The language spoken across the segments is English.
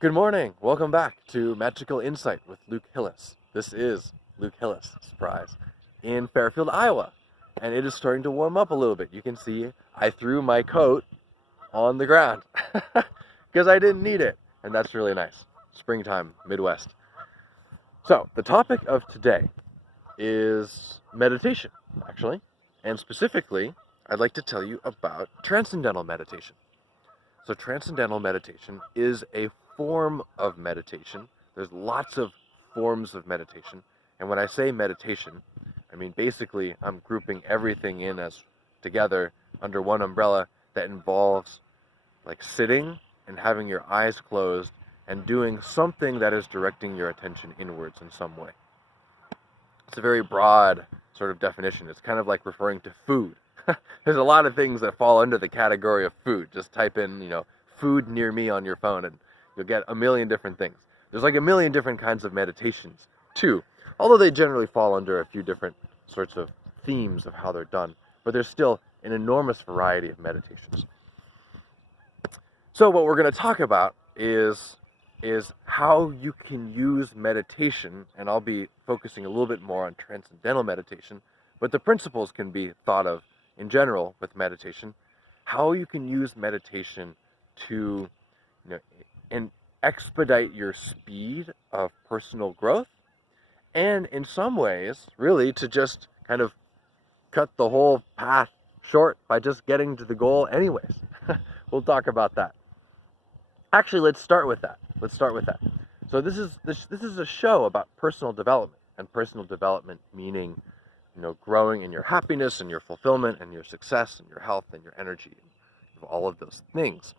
Good morning. Welcome back to Magical Insight with Luke Hillis. This is Luke Hillis, surprise, in Fairfield, Iowa. And it is starting to warm up a little bit. You can see I threw my coat on the ground because I didn't need it. And that's really nice. Springtime, Midwest. So, the topic of today is meditation, actually. And specifically, I'd like to tell you about Transcendental Meditation. So Transcendental Meditation is a form of meditation. There's lots of forms of meditation. And when I say meditation, I mean basically I'm grouping everything in as together under one umbrella that involves like sitting and having your eyes closed and doing something that is directing your attention inwards in some way. It's a very broad sort of definition. It's kind of like referring to food. There's a lot of things that fall under the category of food. Just type in, food near me on your phone and you'll get a million different things. There's like a million different kinds of meditations too, although they generally fall under a few different sorts of themes of how they're done, but there's still an enormous variety of meditations. So what we're going to talk about is how you can use meditation, and I'll be focusing a little bit more on transcendental meditation, but the principles can be thought of in general with meditation, how you can use meditation to and expedite your speed of personal growth, and in some ways really to just kind of cut the whole path short by just getting to the goal anyways. We'll talk about that. Actually, let's start with that. So this is a show about personal development, and personal development meaning growing in your happiness and your fulfillment and your success and your health and your energy and all of those things.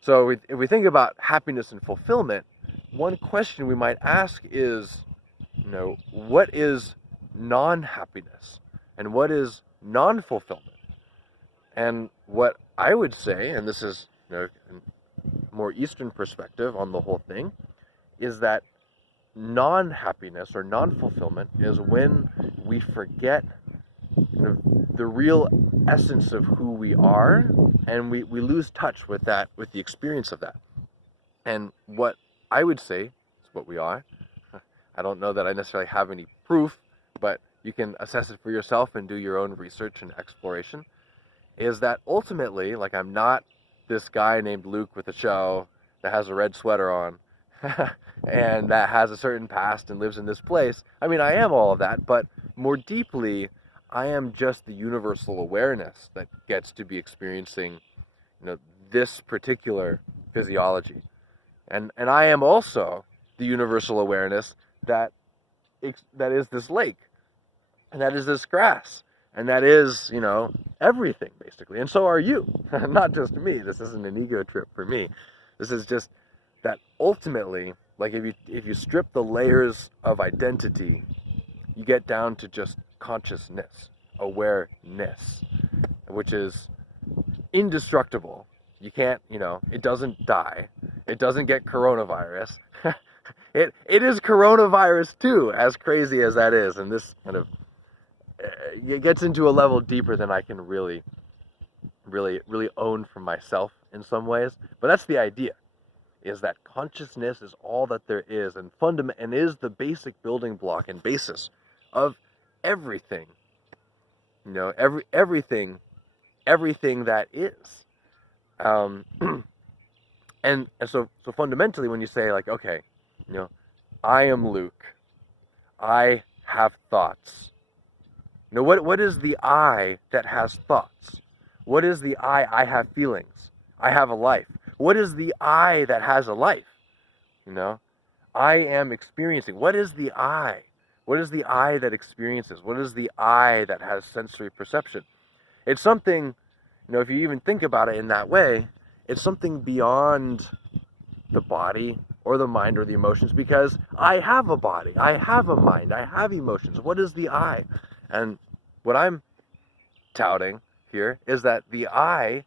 So if we think about happiness and fulfillment, one question we might ask is, what is non-happiness and what is non-fulfillment? And what I would say, and this is a more Eastern perspective on the whole thing, is that non-happiness or non-fulfillment is when we forget the real essence of who we are, and we lose touch with that, with the experience of that. And what I would say is what we are. I don't know that I necessarily have any proof, but you can assess it for yourself and do your own research and exploration, is that ultimately, like, I'm not this guy named Luke with a show that has a red sweater on and that has a certain past and lives in this place. I mean, I am all of that, but more deeply, I am just the universal awareness that gets to be experiencing, this particular physiology. And I am also the universal awareness that is this lake, and that is this grass, and that is, everything basically. And so are you. Not just me. This isn't an ego trip for me. This is just that ultimately, like if you strip the layers of identity, you get down to just consciousness, awareness, which is indestructible. You can't, it doesn't die. It doesn't get coronavirus. It is coronavirus too, as crazy as that is. And this kind of it gets into a level deeper than I can really own for myself in some ways. But that's the idea, is that consciousness is all that there is, and and is the basic building block and basis of everything. Everything that is. And so fundamentally, when you say like, okay, I am Luke, I have thoughts. What is the I that has thoughts? What is the I have feelings? I have a life. What is the I that has a life? I am experiencing. What is the I? What is the I that experiences? What is the I that has sensory perception? It's something, if you even think about it in that way, it's something beyond the body or the mind or the emotions, because I have a body, I have a mind, I have emotions. What is the I? And what I'm touting here is that the I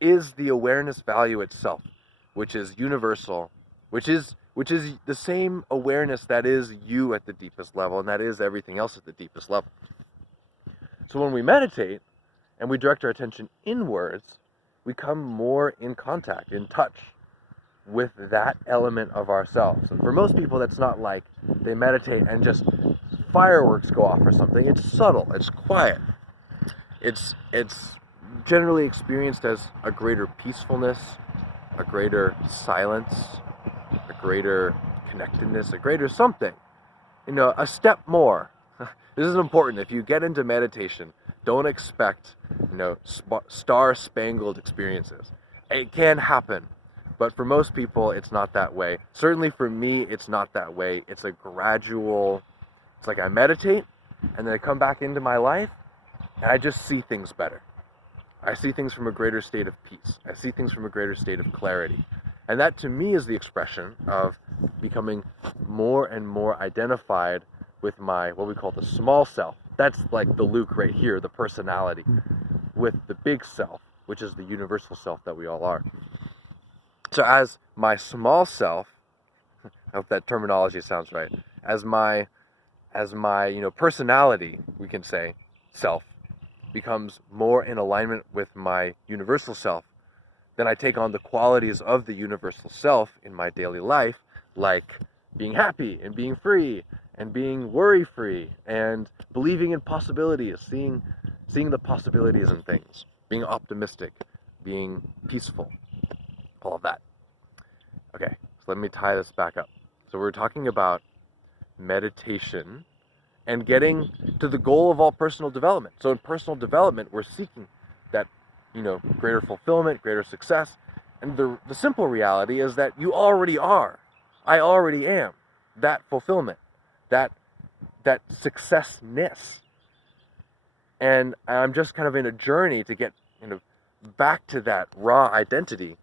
is the awareness value itself, which is universal, which is the same awareness that is you at the deepest level, and that is everything else at the deepest level. So when we meditate and we direct our attention inwards, we come more in contact, in touch with that element of ourselves. And for most people, that's not like they meditate and just fireworks go off or something. It's subtle, it's quiet. It's generally experienced as a greater peacefulness, a greater silence, a greater connectedness, a greater something. A step more. This is important. If you get into meditation, don't expect, star-spangled experiences. It can happen, but for most people, it's not that way. Certainly for me, it's not that way. It's a gradual, it's like I meditate, and then I come back into my life, and I just see things better. I see things from a greater state of peace. I see things from a greater state of clarity. And that to me is the expression of becoming more and more identified with my, what we call the small self. That's like the Luke right here, the personality, with the big self, which is the universal self that we all are. So as my small self, I hope that terminology sounds right, as my personality, we can say, self, becomes more in alignment with my universal self, then I take on the qualities of the universal self in my daily life, like being happy and being free and being worry-free and believing in possibilities, seeing the possibilities in things, being optimistic, being peaceful, all of that. Okay, so let me tie this back up. So we're talking about meditation and getting to the goal of all personal development. So in personal development, we're seeking that, greater fulfillment, greater success. And the simple reality is that you already are. I already am that fulfillment, that successness. And I'm just kind of in a journey to get, back to that raw identity,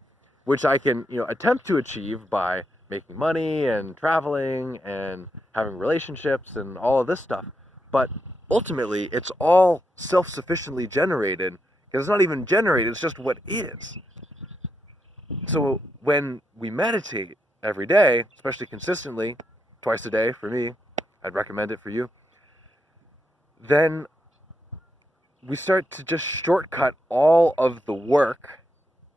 which I can, attempt to achieve by making money and traveling and having relationships and all of this stuff. But ultimately, it's all self-sufficiently generated, because it's not even generated, it's just what is. So when we meditate every day, especially consistently, twice a day for me, I'd recommend it for you, then we start to just shortcut all of the work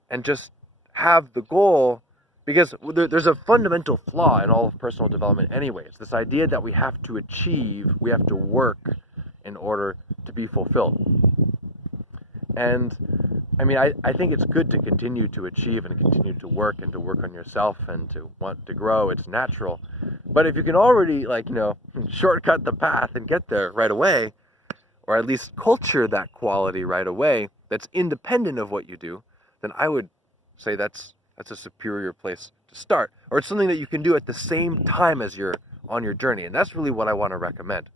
and just have the goal. Because there's a fundamental flaw in all of personal development anyways. This idea that we have to achieve, we have to work in order to be fulfilled. And I think it's good to continue to achieve and continue to work and to work on yourself and to want to grow. It's natural. But if you can already, shortcut the path and get there right away, or at least culture that quality right away that's independent of what you do, then I would say that's a superior place to start. Or it's something that you can do at the same time as you're on your journey. And that's really what I want to recommend.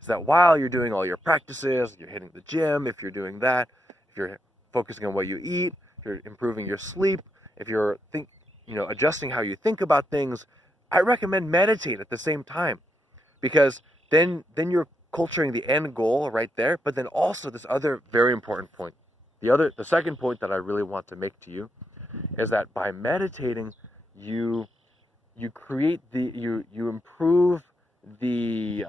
Is that while you're doing all your practices, you're hitting the gym, if you're doing that, if you're focusing on what you eat, if you're improving your sleep, if you're adjusting how you think about things, I recommend meditate at the same time. Because then you're culturing the end goal right there, but then also this other very important point. The second point that I really want to make to you is that by meditating, you create you improve the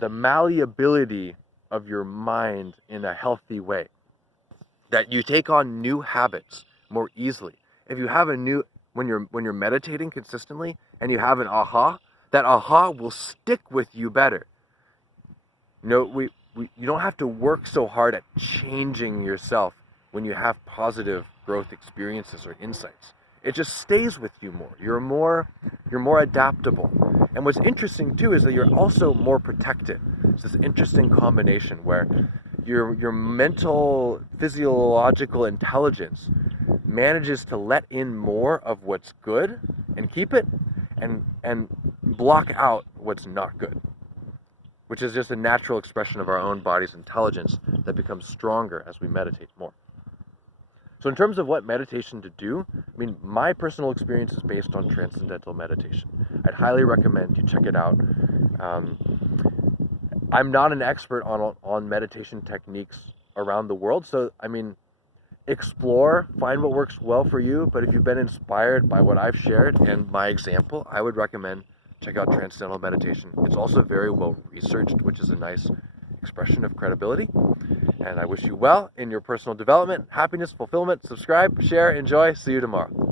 malleability of your mind in a healthy way. That you take on new habits more easily. If you have when you're meditating consistently and you have an aha, that aha will stick with you better. You don't have to work so hard at changing yourself when you have positive growth experiences or insights. It just stays with you more. You're more adaptable. And what's interesting too is that you're also more protected. It's this interesting combination where your mental physiological intelligence manages to let in more of what's good and keep it, and block out what's not good, which is just a natural expression of our own body's intelligence that becomes stronger as we meditate more. So in terms of what meditation to do, my personal experience is based on Transcendental Meditation. I'd highly recommend you check it out. I'm not an expert on meditation techniques around the world, so explore, find what works well for you, but if you've been inspired by what I've shared and my example, I would recommend check out Transcendental Meditation. It's also very well researched, which is a nice expression of credibility. And I wish you well in your personal development, happiness, fulfillment. Subscribe, share, enjoy. See you tomorrow.